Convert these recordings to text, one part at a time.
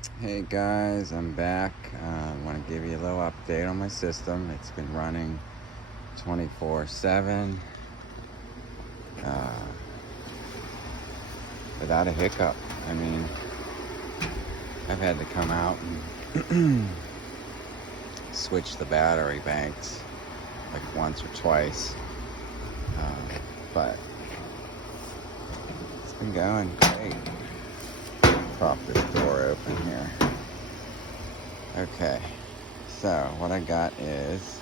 Hey guys, I'm back. I want to give you a little update on my system. It's been running 24/7 uh, without a hiccup. I mean, I've had to come out and switch the battery banks like once or twice, but it's been going great. Prop this door open here. Okay, so what I got is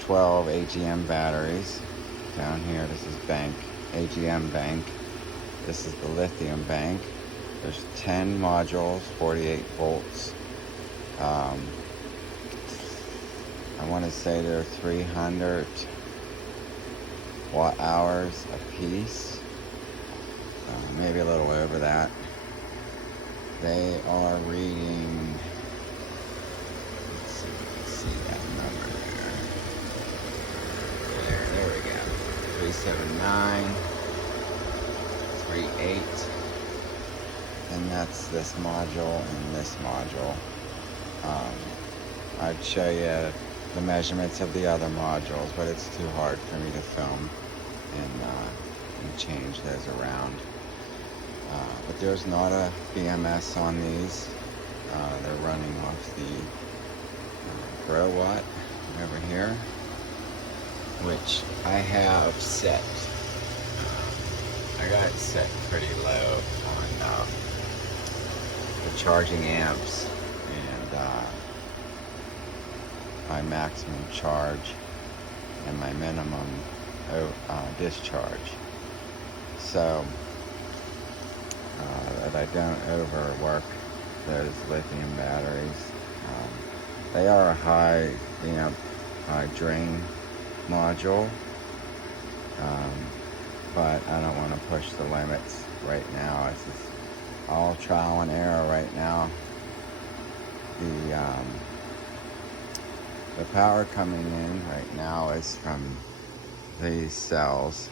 12 AGM batteries down here. This is bank, AGM bank. This is the lithium bank. There's 10 modules, 48 volts. I want to say they're 300 watt hours a piece, maybe a little over that. They are reading, let's see if you can see that number there. There we go. 379, 38, and that's this module and this module. I'd show you the measurements of the other modules, but it's too hard for me to film and change those around. But there's not a BMS on these. They're running off the Growatt over here, which I have set. I got it set pretty low on the charging amps and my maximum charge and my minimum discharge, so that I don't overwork those lithium batteries. They are a high drain module, but I don't want to push the limits right now. It's just all trial and error right now. The power coming in right now is from these cells.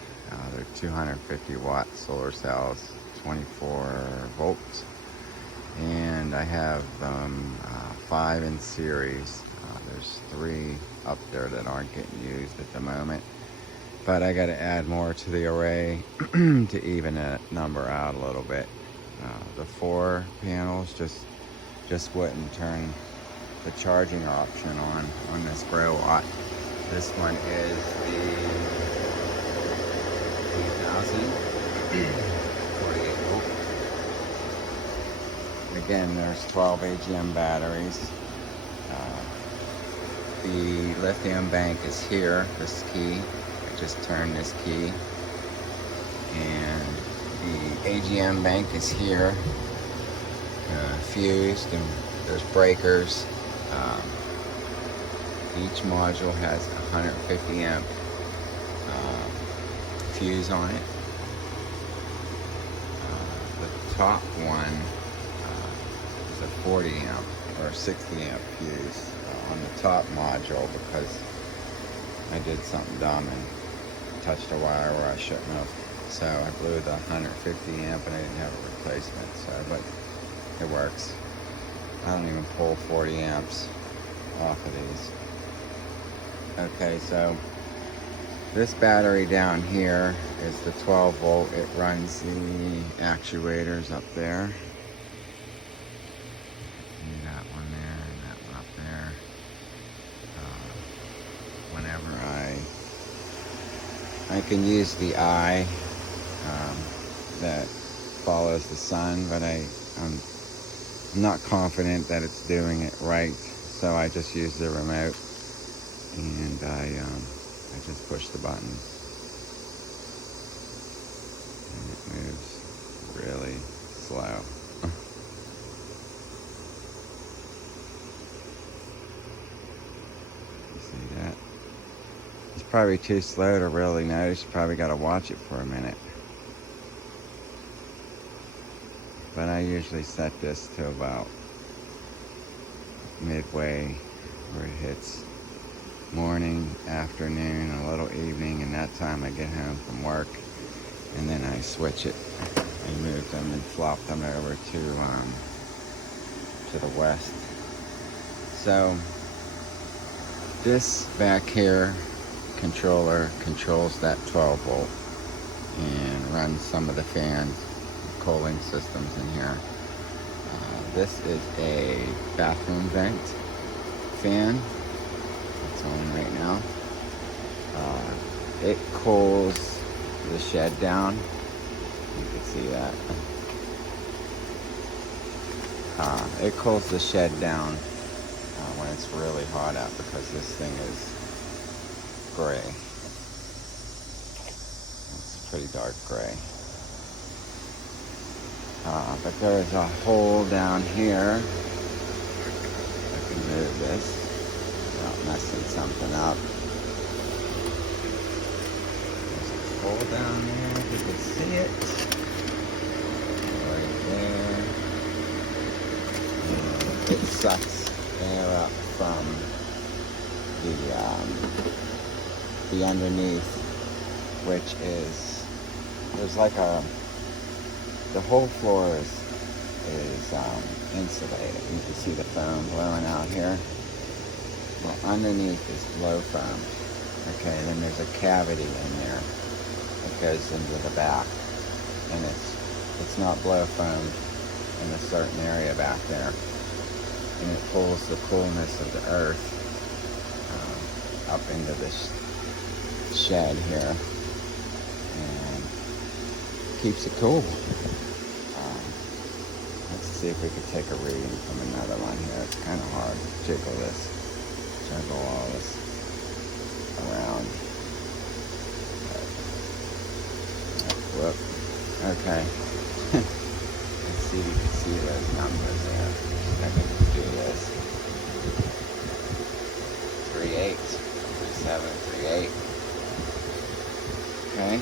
They're 250 watt solar cells, 24 volts, and I have 5 in series. There's 3 up there that aren't getting used at the moment, but I got to add more to the array to even that number out a little bit. The 4 panels just wouldn't turn the charging option on this Growatt. This one is the 3000 48 volt. Again, there's 12 AGM batteries. The lithium bank is here, this key. I just turned this key. And the AGM bank is here, fused, and there's breakers. Each module has a 150 amp fuse on it. The top one is a 40 amp or 60 amp fuse on the top module, because I did something dumb and touched a wire where I shouldn't have. So I blew the 150 amp and I didn't have a replacement. But it works. I don't even pull 40 amps off of these. Okay, so this battery down here is the 12 volt. It runs the actuators up there. See that one there and that one up there. Whenever I can use the eye that follows the sun, but I'm not confident that it's doing it right, so I just use the remote and I just push the button and it moves really slow. You see that? It's probably too slow to really notice. You probably got to watch it for a minute. But I usually set this to about midway, where it hits morning, afternoon, a little evening, and that time I get home from work, and then I switch it and move them and flop them over to to the west. So this back here controller controls that 12 volt and runs some of the fan cooling systems in here. This is a bathroom vent fan. It's on right now. It cools the shed down. You can see that. It cools the shed down when it's really hot out, because this thing is gray. It's pretty dark gray. But there's a hole down here. I can move this without messing something up. There's a hole down there, if you can see it. Right there. And it sucks air up from the underneath, which is, there's like the whole floor is insulated. You can see the foam blowing out here. Well, underneath is low foam. Okay, then there's a cavity in there that goes into the back, and it's not blow foam in a certain area back there, and it pulls the coolness of the earth up into this shed here and keeps it cool. Let's see if we could take a reading from another one here. It's kind of hard to jiggle all this around. Whoop. Okay. Let's see if you can see those numbers there. I can do this. 38, 37, 38. Okay.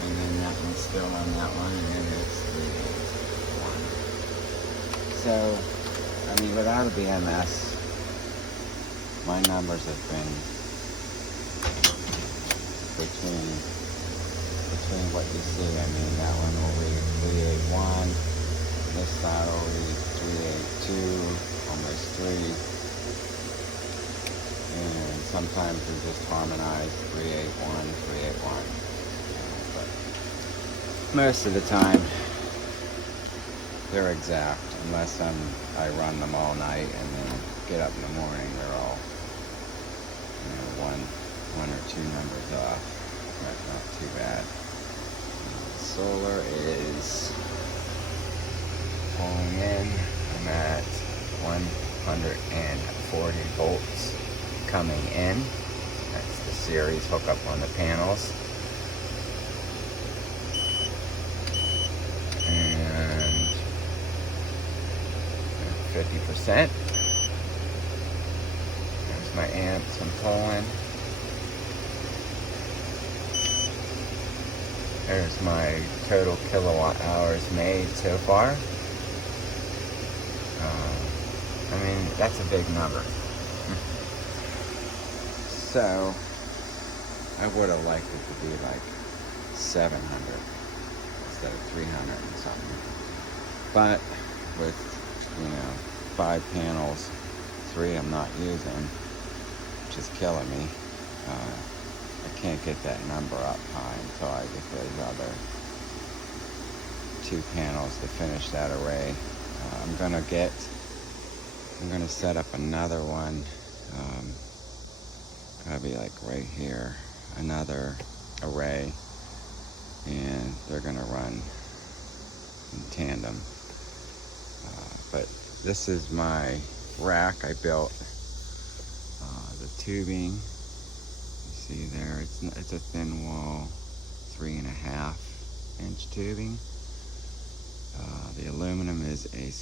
And then that one's still on that one, and then it's 3, 1. So, I mean, without a BMS, my numbers have been between what you see. I mean, that one will read 381, this side will read 382, almost 3. And sometimes we just harmonize 381, 381. But most of the time, they're exact, unless I run them all night and then get up in the morning, they're all, one or two numbers off. Not too bad. Solar is pulling in. I'm at 140 volts coming in. That's the series hookup on the panels. And 50%. There's my amps I'm pulling. There's my total kilowatt hours made so far. I mean, that's a big number. So, I would have liked it to be like 700 instead of 300 and something. But with, 5 panels, 3 I'm not using, which is killing me. I can't get that number up high until I get those other 2 panels to finish that array. I'm gonna set up another one, probably like right here, another array, and they're gonna run in tandem. But this is my rack I built. The tubing, you see there, it's a thin wall, 3.5 inch tubing. The aluminum is a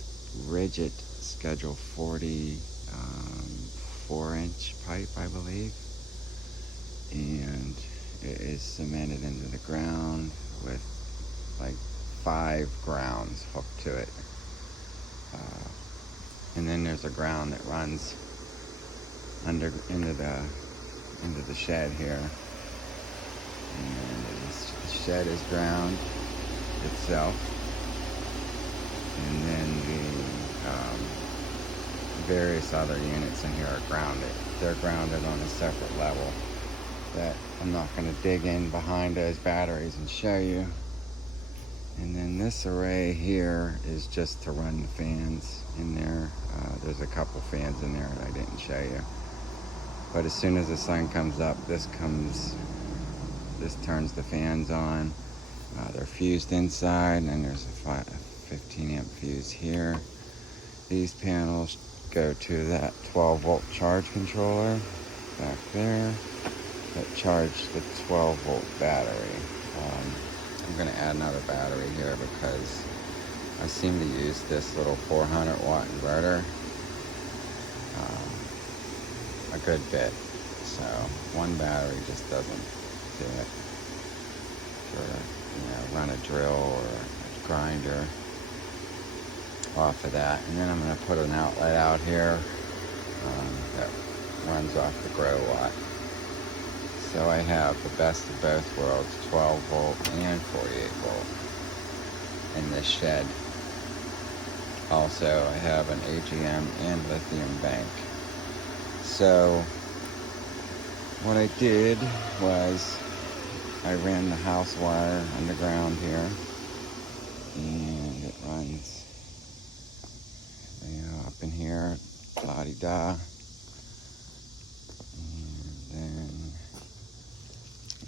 rigid Schedule 40 4-inch pipe, I believe, and it is cemented into the ground with like 5 grounds hooked to it, and then there's a ground that runs into the shed here, and the shed is ground itself, and then the various other units in here are grounded. They're grounded on a separate level that I'm not going to dig in behind those batteries and show you. And then this array here is just to run the fans in there. There's a couple fans in there that I didn't show you. But as soon as the sun comes up, this turns the fans on. They're fused inside, and there's a 15 amp fuse here. These panels go to that 12 volt charge controller back there that charge the 12 volt battery. I'm going to add another battery here because I seem to use this little 400 watt inverter a good bit. So one battery just doesn't do it for, run a drill or a grinder off of that. And then I'm going to put an outlet out here that runs off the Growatt. So I have the best of both worlds, 12 volt and 48 volt in this shed. Also, I have an AGM and lithium bank. So what I did was I ran the house wire underground here, and it runs up in here, la-di-da, and then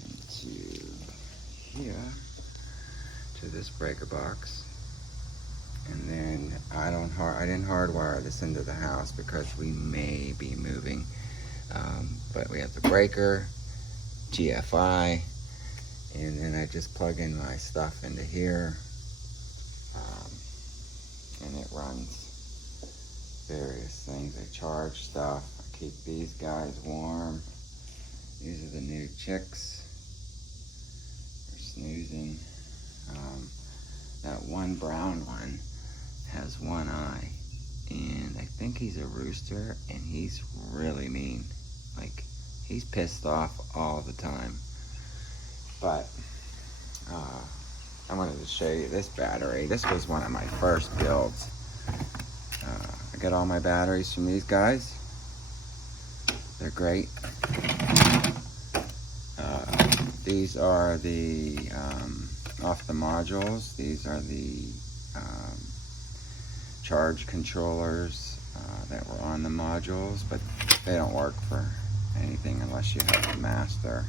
into here to this breaker box. And then I didn't hardwire this into the house because we may be moving. But we have the breaker, GFI, and then I just plug in my stuff into here, and it runs various things. I charge stuff. I keep these guys warm. These are the new chicks. They're snoozing. That one brown one has one eye, and I think he's a rooster, and he's really mean. Like, he's pissed off all the time. But I wanted to show you this battery. This was one of my first builds. I got all my batteries from these guys. They're great. These are the off the modules. These are the charge controllers that were on the modules, but they don't work for anything unless you have the master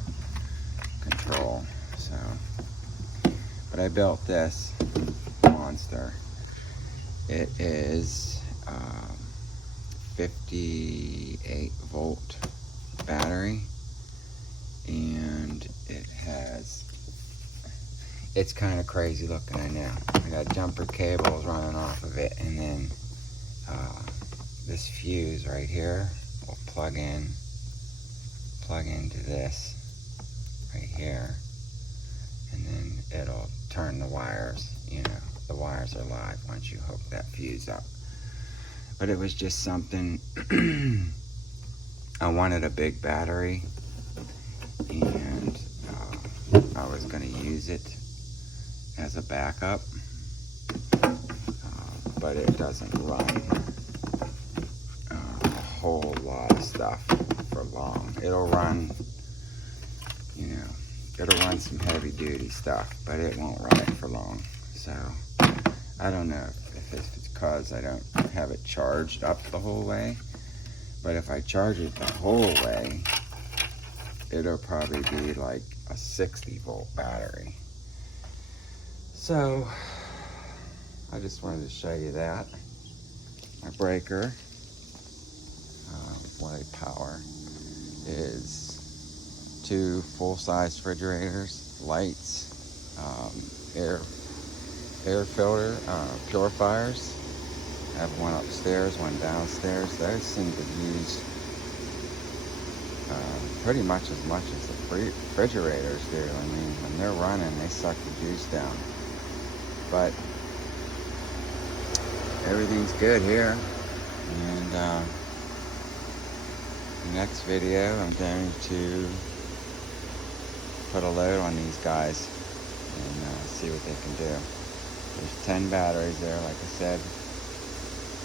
control. So, but I built this monster. It is 58 volt battery, and it's kind of crazy looking, I know. I got jumper cables running off of it, and then this fuse right here will plug into this right here, and then it'll turn the wires. The wires are live once you hook that fuse up. But it was just something. I wanted a big battery, and I was going to use it as a backup, but it doesn't run a whole lot of stuff for long. It'll run, it'll run some heavy duty stuff, but it won't run it for long. So I don't know if it's because I don't have it charged up the whole way, but if I charge it the whole way, it'll probably be like a 60 volt battery. So I just wanted to show you that. My breaker, what I power is 2 full-size refrigerators, lights, air filter, purifiers. I have one upstairs, one downstairs. Those seem to use pretty much as the refrigerators do. I mean, when they're running, they suck the juice down. But everything's good here. And the next video, I'm going to put a load on these guys and see what they can do. There's 10 batteries there, like I said,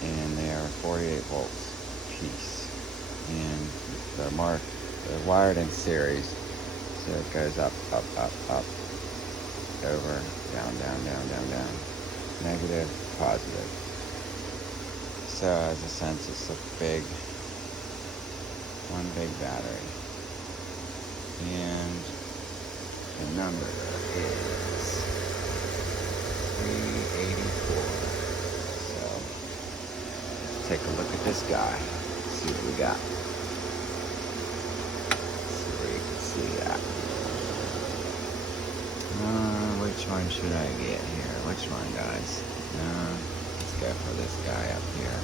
and they are 48 volts. piece. And they're wired in series. So it goes up, up, up, up, over, down, down, down, down, down. Negative, positive. So as a sense, it's one big battery. And the number is 384. So let's take a look at this guy. See what we got. See where you can see that. Which one should I get here? Which one, guys? Let's go for this guy up here.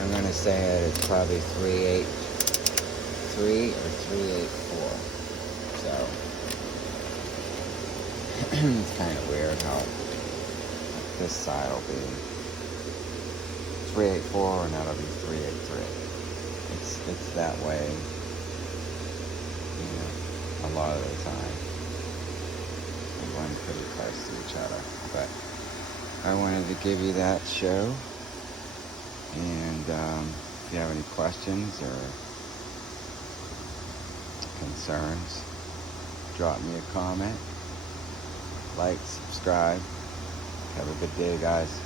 I'm gonna say it's probably 383 or 384. So it's kind of weird how this side will be 384 and that'll be 383. It's that way, a lot of the time. They run pretty close to each other, but I wanted to give you that show. And if you have any questions or concerns, drop me a comment, like, subscribe. Have a good day, guys.